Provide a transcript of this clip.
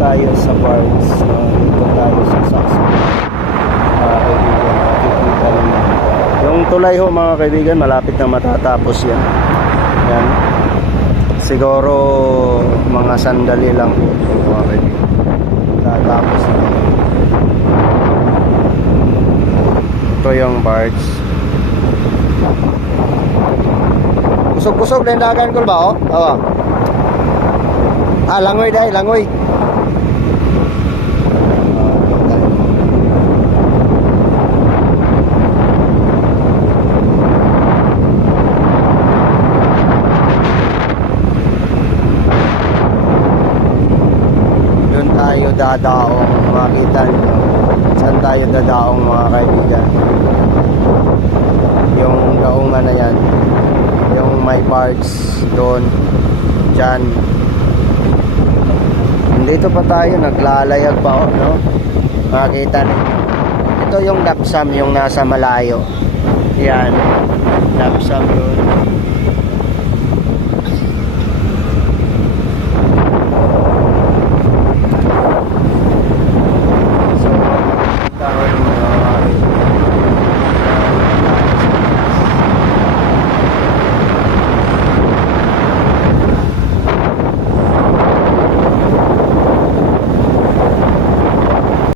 tayo sa parts, no? Dito tayo sa Saksa. Kaibigan, nakikita naman. Yung tulay ho mga kaibigan, malapit na matatapos yan. Yan. Siguro mga sandali lang po mga kaibigan. Tatapos na. Ito yung parts. Kusog-kusog na yung dagan ko ba oh? Awa. Langoy dahil, langoy. Doon tayo dadaong, makita nyo. Saan tayo dadaong mga kaibigan? Yung daungan na yan. Yung may parts doon. Dyan. Dito pa tayo, naglalayag pa no? Makita ninyo. Ito yung Lapsam, yung nasa malayo. Yan. Lapsam yun.